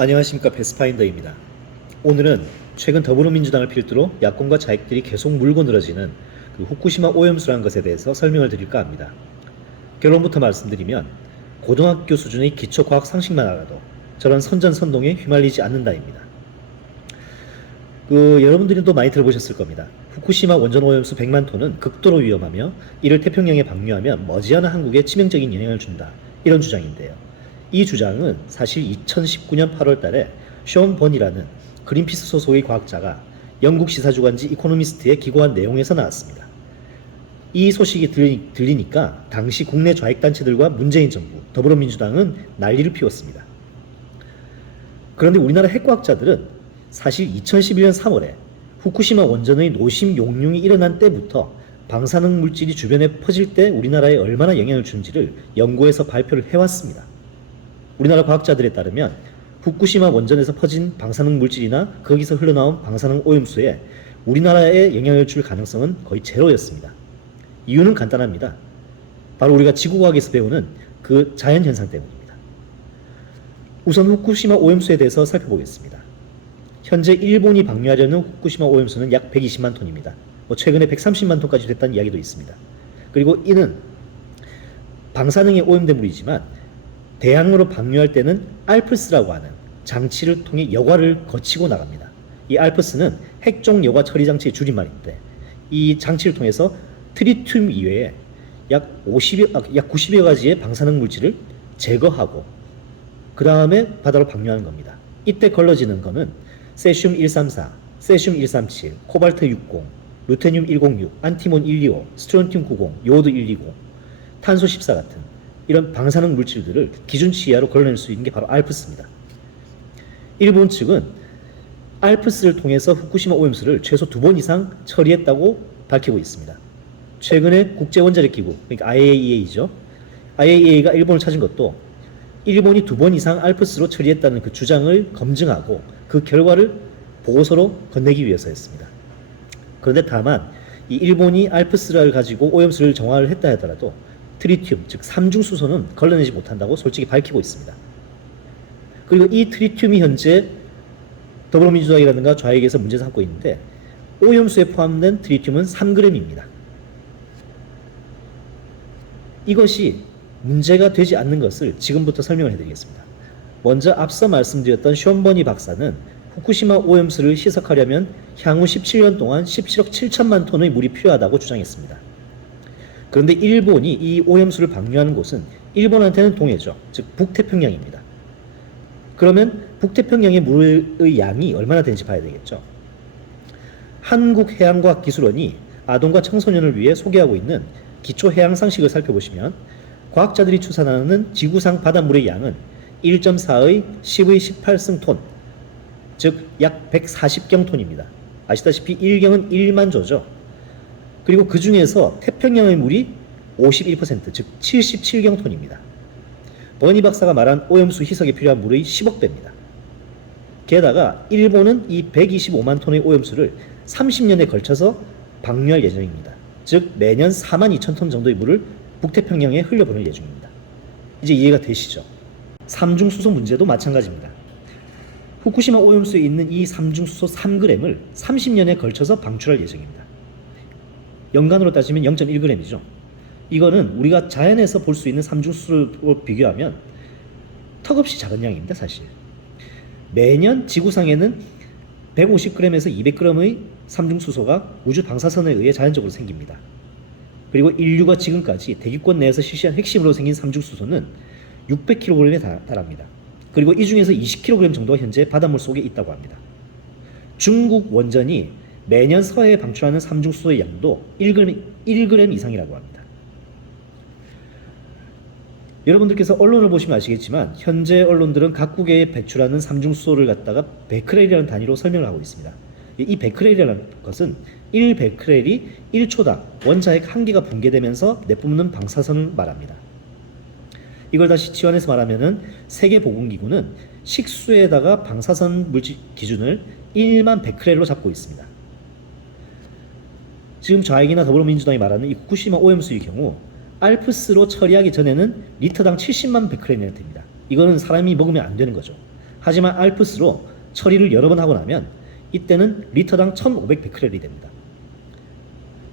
안녕하십니까, 베스파인더입니다. 오늘은 최근 더불어민주당을 필두로 야권과 좌익들이 계속 물고 늘어지는 후쿠시마 오염수라는 것에 대해서 설명을 드릴까 합니다. 결론부터 말씀드리면 고등학교 수준의 기초과학 상식만 알아도 저런 선전선동에 휘말리지 않는다입니다. 여러분들이 또 많이 들어보셨을 겁니다. 후쿠시마 원전 오염수 100만 톤은 극도로 위험하며 이를 태평양에 방류하면 머지않아 한국에 치명적인 영향을 준다, 이런 주장인데요. 이 주장은 사실 2019년 8월 달에 숀 번이라는 그린피스 소속의 과학자가 영국 시사주간지 이코노미스트에 기고한 내용에서 나왔습니다. 이 소식이 들리니까 당시 국내 좌익단체들과 문재인 정부, 더불어민주당은 난리를 피웠습니다. 그런데 우리나라 핵과학자들은 사실 2011년 3월에 후쿠시마 원전의 노심 용융이 일어난 때부터 방사능 물질이 주변에 퍼질 때 우리나라에 얼마나 영향을 주는지를 연구해서 발표를 해왔습니다. 우리나라 과학자들에 따르면 후쿠시마 원전에서 퍼진 방사능 물질이나 거기서 흘러나온 방사능 오염수에 우리나라에 영향을 줄 가능성은 거의 제로였습니다. 이유는 간단합니다. 바로 우리가 지구과학에서 배우는 그 자연현상 때문입니다. 우선 후쿠시마 오염수에 대해서 살펴보겠습니다. 현재 일본이 방류하려는 후쿠시마 오염수는 약 120만 톤입니다. 최근에 130만 톤까지 됐다는 이야기도 있습니다. 그리고 이는 방사능에 오염된 물이지만 대양으로 방류할 때는 알프스라고 하는 장치를 통해 여과를 거치고 나갑니다. 이 알프스는 핵종 여과 처리 장치의 줄임말인데 이 장치를 통해서 트리튬 이외에 약 90여 가지의 방사능 물질을 제거하고 그 다음에 바다로 방류하는 겁니다. 이때 걸러지는 거는 세슘 134, 세슘 137, 코발트 60, 루테늄 106, 안티몬 125, 스트론튬 90, 요오드 120, 탄소 14 같은 이런 방사능 물질들을 기준치 이하로 걸러낼 수 있는 게 바로 알프스입니다. 일본 측은 알프스를 통해서 후쿠시마 오염수를 최소 2번 이상 처리했다고 밝히고 있습니다. 최근에 국제원자력기구, 그러니까 IAEA죠. IAEA가 일본을 찾은 것도 일본이 2번 이상 알프스로 처리했다는 그 주장을 검증하고 그 결과를 보고서로 건네기 위해서였습니다. 그런데 다만 이 일본이 알프스를 가지고 오염수를 정화를 했다 하더라도 트리튬, 즉 삼중수소는 걸러내지 못한다고 솔직히 밝히고 있습니다. 그리고 이 트리튬이 현재 더불어민주당이라든가 좌익에서 문제 삼고 있는데 오염수에 포함된 트리튬은 3g입니다. 이것이 문제가 되지 않는 것을 지금부터 설명을 해드리겠습니다. 먼저 앞서 말씀드렸던 숀 버니 박사는 후쿠시마 오염수를 희석하려면 향후 17년 동안 17억 7천만 톤의 물이 필요하다고 주장했습니다. 그런데 일본이 이 오염수를 방류하는 곳은 일본한테는 동해죠. 즉 북태평양입니다. 그러면 북태평양의 물의 양이 얼마나 되는지 봐야 되겠죠. 한국해양과학기술원이 아동과 청소년을 위해 소개하고 있는 기초해양상식을 살펴보시면 과학자들이 추산하는 지구상 바닷물의 양은 1.4의 10의 18승 톤, 즉 약 140경톤입니다. 아시다시피 1경은 1만 조죠. 그리고 그 중에서 태평양의 물이 51%, 즉 77경톤입니다. 버니 박사가 말한 오염수 희석에 필요한 물의 10억 배입니다. 게다가 일본은 이 125만 톤의 오염수를 30년에 걸쳐서 방류할 예정입니다. 즉 매년 4만 2천 톤 정도의 물을 북태평양에 흘려보낼 예정입니다. 이제 이해가 되시죠? 삼중수소 문제도 마찬가지입니다. 후쿠시마 오염수에 있는 이 삼중수소 3g을 30년에 걸쳐서 방출할 예정입니다. 연간으로 따지면 0.1g이죠. 이거는 우리가 자연에서 볼 수 있는 삼중수소로 비교하면 턱없이 작은 양입니다, 사실. 매년 지구상에는 150g에서 200g의 삼중수소가 우주 방사선에 의해 자연적으로 생깁니다. 그리고 인류가 지금까지 대기권 내에서 실시한 핵심으로 생긴 삼중수소는 600kg에 달합니다. 그리고 이 중에서 20kg 정도가 현재 바닷물 속에 있다고 합니다. 중국 원전이 매년 서해에 방출하는 삼중수소의 양도 1g 이상이라고 합니다. 여러분들께서 언론을 보시면 아시겠지만 현재 언론들은 각국에 배출하는 삼중수소를 갖다가 베크렐이라는 단위로 설명을 하고 있습니다. 이 베크렐이라는 것은 1베크렐이 1초당 원자핵 1개가 붕괴되면서 내뿜는 방사선을 말합니다. 이걸 다시 치환해서 말하면은 세계보건기구는 식수에다가 방사선 물질 기준을 1만 베크렐로 잡고 있습니다. 지금 좌익이나 더불어민주당이 말하는 이 후쿠시마 오염수의 경우 알프스로 처리하기 전에는 리터당 70만 베크렐이나 됩니다. 이거는 사람이 먹으면 안 되는 거죠. 하지만 알프스로 처리를 여러 번 하고 나면 이때는 리터당 1500베크렐이 됩니다.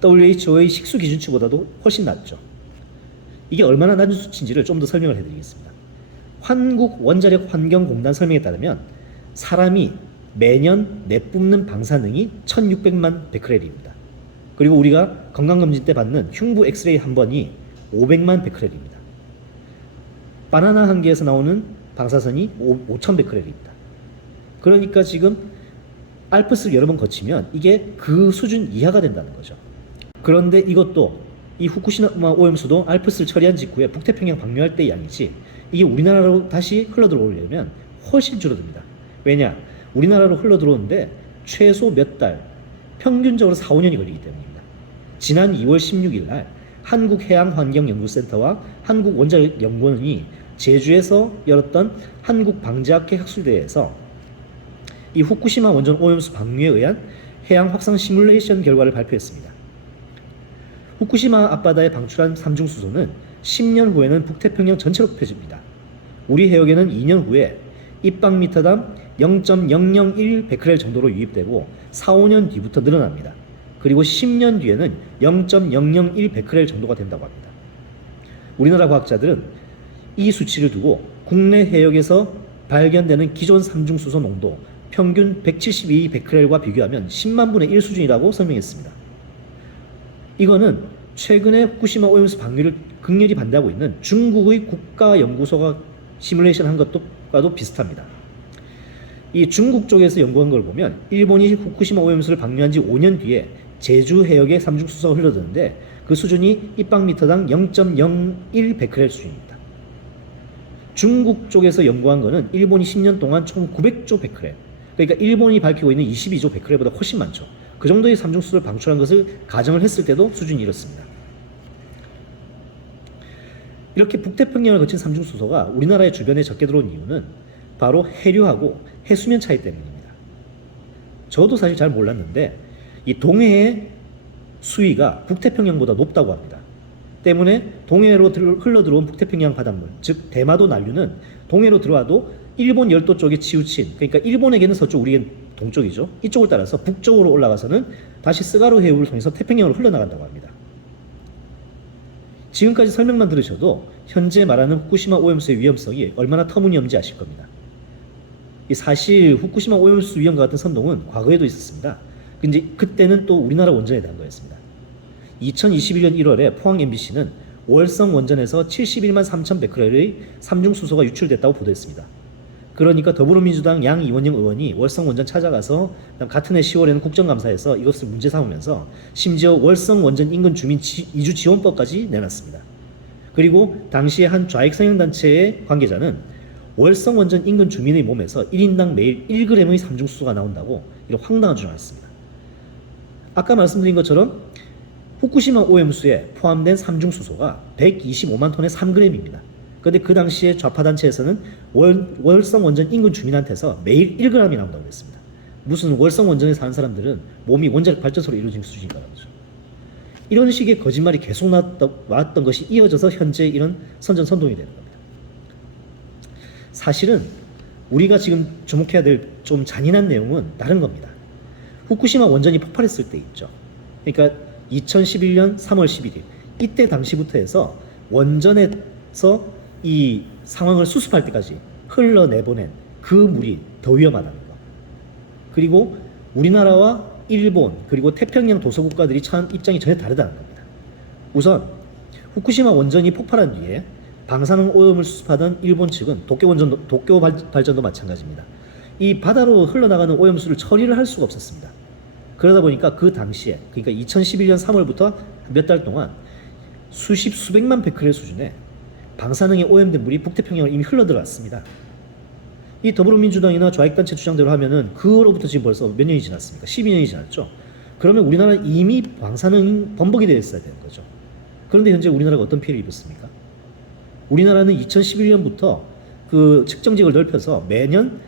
WHO의 식수 기준치보다도 훨씬 낮죠. 이게 얼마나 낮은 수치인지를 좀 더 설명을 해드리겠습니다. 한국원자력환경공단 설명에 따르면 사람이 매년 내뿜는 방사능이 1600만 베크렐입니다. 그리고 우리가 건강검진 때 받는 흉부 엑스레이 한 번이 500만 베크렐입니다. 바나나 한 개에서 나오는 방사선이 5000 베크렐입니다. 그러니까 지금 알프스를 여러 번 거치면 이게 그 수준 이하가 된다는 거죠. 그런데 이것도 이 후쿠시마 오염수도 알프스를 처리한 직후에 북태평양 방류할 때 양이지 이게 우리나라로 다시 흘러들어오려면 훨씬 줄어듭니다. 왜냐? 우리나라로 흘러들어오는데 최소 몇 달, 평균적으로 4, 5년이 걸리기 때문입니다. 지난 2월 16일 날 한국해양환경연구센터와 한국원자력연구원이 제주에서 열었던 한국방재학회 학술대회에서 이 후쿠시마 원전 오염수 방류에 의한 해양 확산 시뮬레이션 결과를 발표했습니다. 후쿠시마 앞바다에 방출한 삼중수소는 10년 후에는 북태평양 전체로 펴집니다. 우리 해역에는 2년 후에 입방미터당 0.001 베크렐 정도로 유입되고 4, 5년 뒤부터 늘어납니다. 그리고 10년 뒤에는 0.001 베크렐 정도가 된다고 합니다. 우리나라 과학자들은 이 수치를 두고 국내 해역에서 발견되는 기존 삼중수소 농도 평균 172 베크렐과 비교하면 10만 분의 1 수준이라고 설명했습니다. 이거는 최근에 후쿠시마 오염수 방류를 극렬히 반대하고 있는 중국의 국가연구소가 시뮬레이션 한 것과도 비슷합니다. 이 중국 쪽에서 연구한 걸 보면 일본이 후쿠시마 오염수를 방류한 지 5년 뒤에 제주 해역에 삼중수소가 흘러드는데 그 수준이 입방미터당 0.01 베크렐 수준입니다. 중국 쪽에서 연구한 거는 일본이 10년 동안 총 900조 베크렐, 그러니까 일본이 밝히고 있는 22조 베크렐보다 훨씬 많죠. 그 정도의 삼중수소를 방출한 것을 가정을 했을 때도 수준이 이렇습니다. 이렇게 북태평양을 거친 삼중수소가 우리나라의 주변에 적게 들어온 이유는 바로 해류하고 해수면 차이 때문입니다. 저도 사실 잘 몰랐는데 이 동해의 수위가 북태평양보다 높다고 합니다. 때문에 동해로 흘러들어온 북태평양 바닷물, 즉 대마도 난류는 동해로 들어와도 일본 열도 쪽에 치우친, 그러니까 일본에게는 서쪽, 우리에게는 동쪽이죠. 이쪽을 따라서 북쪽으로 올라가서는 다시 스가루 해협을 통해서 태평양으로 흘러나간다고 합니다. 지금까지 설명만 들으셔도 현재 말하는 후쿠시마 오염수의 위험성이 얼마나 터무니없는지 아실 겁니다. 사실 후쿠시마 오염수 위험과 같은 선동은 과거에도 있었습니다. 근데 그때는 또 우리나라 원전에 대한 거였습니다. 2021년 1월에 포항 MBC는 월성 원전에서 71만 3천 베크렐의 삼중수소가 유출됐다고 보도했습니다. 그러니까 더불어민주당 양이원영 의원이 월성 원전 찾아가서 같은 해 10월에는 국정감사에서 이것을 문제 삼으면서 심지어 월성 원전 인근 주민 이주 지원법까지 내놨습니다. 그리고 당시에 한 좌익 성향단체의 관계자는 월성 원전 인근 주민의 몸에서 1인당 매일 1g의 삼중수소가 나온다고 이런 황당한 주장을 했습니다. 아까 말씀드린 것처럼 후쿠시마 오염수에 포함된 삼중수소가 125만 톤의 3g입니다. 그런데 그 당시에 좌파 단체에서는 월성 원전 인근 주민한테서 매일 1g이 나온다고 했습니다. 무슨 월성 원전에 사는 사람들은 몸이 원자력 발전소로 이루어진 수준인 거라는 거죠. 이런 식의 거짓말이 계속 나왔던 것이 이어져서 현재 이런 선전선동이 되는 겁니다. 사실은 우리가 지금 주목해야 될 좀 잔인한 내용은 다른 겁니다. 후쿠시마 원전이 폭발했을 때 있죠. 그러니까 2011년 3월 11일 이때 당시부터 해서 원전에서 이 상황을 수습할 때까지 흘러내보낸 그 물이 더 위험하다는 거. 그리고 우리나라와 일본 그리고 태평양 도서국가들이 참 입장이 전혀 다르다는 겁니다. 우선 후쿠시마 원전이 폭발한 뒤에 방사능 오염을 수습하던 일본 측은 도쿄 발전도 마찬가지입니다. 이 바다로 흘러나가는 오염수를 처리를 할 수가 없었습니다. 그러다 보니까 그 당시에, 그러니까 2011년 3월부터 몇 달 동안 수백만 베크렐 수준의 방사능에 오염된 물이 북태평양을 이미 흘러들어왔습니다. 이 더불어민주당이나 좌익단체 주장대로 하면은 그로부터 지금 벌써 몇 년이 지났습니까? 12년이 지났죠. 그러면 우리나라는 이미 방사능 범벅이 되어 있어야 되는 거죠. 그런데 현재 우리나라가 어떤 피해를 입었습니까? 우리나라는 2011년부터 그 측정지역을 넓혀서 매년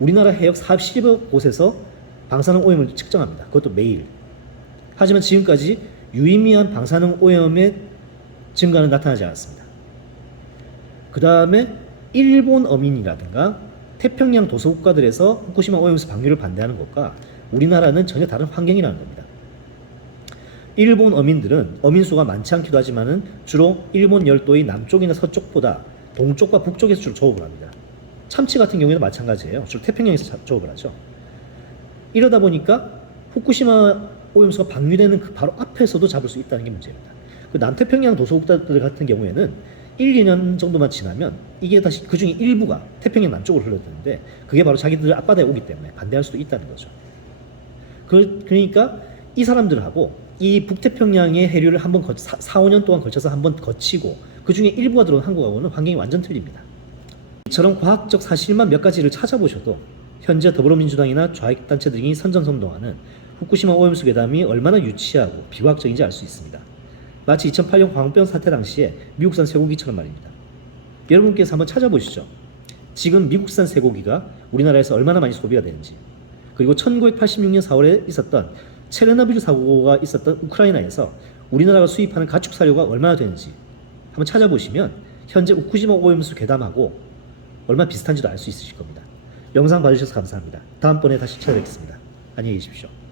우리나라 해역 40여 곳에서 방사능 오염을 측정합니다. 그것도 매일. 하지만 지금까지 유의미한 방사능 오염의 증가는 나타나지 않았습니다. 그 다음에 일본 어민이라든가 태평양 도서 국가들에서 후쿠시마 오염수 방류를 반대하는 것과 우리나라는 전혀 다른 환경이라는 겁니다. 일본 어민들은 어민수가 많지 않기도 하지만은 주로 일본 열도의 남쪽이나 서쪽보다 동쪽과 북쪽에서 주로 조업을 합니다. 참치 같은 경우에도 마찬가지예요. 주로 태평양에서 조업을 하죠. 이러다 보니까 후쿠시마 오염수가 방류되는 그 바로 앞에서도 잡을 수 있다는 게 문제입니다. 그 남태평양 도서국가들 같은 경우에는 1, 2년 정도만 지나면 이게 다시 그 중에 일부가 태평양 남쪽으로 흘러드는데 그게 바로 자기들 앞바다에 오기 때문에 반대할 수도 있다는 거죠. 그러니까 이 사람들하고 이 북태평양의 해류를 한번 4, 5년 동안 걸쳐서 한번 거치고 그 중에 일부가 들어온 한국하고는 환경이 완전 틀립니다. 이처럼 과학적 사실만 몇 가지를 찾아보셔도 현재 더불어민주당이나 좌익단체 등이 선전선동하는 후쿠시마 오염수 괴담이 얼마나 유치하고 비과학적인지 알 수 있습니다. 마치 2008년 광우병 사태 당시에 미국산 쇠고기처럼 말입니다. 여러분께서 한번 찾아보시죠. 지금 미국산 쇠고기가 우리나라에서 얼마나 많이 소비가 되는지, 그리고 1986년 4월에 있었던 체르노빌 사고가 있었던 우크라이나에서 우리나라가 수입하는 가축 사료가 얼마나 되는지 한번 찾아보시면 현재 후쿠시마 오염수 괴담하고 얼마나 비슷한지도 알 수 있으실 겁니다. 영상 봐주셔서 감사합니다. 다음번에 다시 찾아뵙겠습니다. 안녕히 계십시오.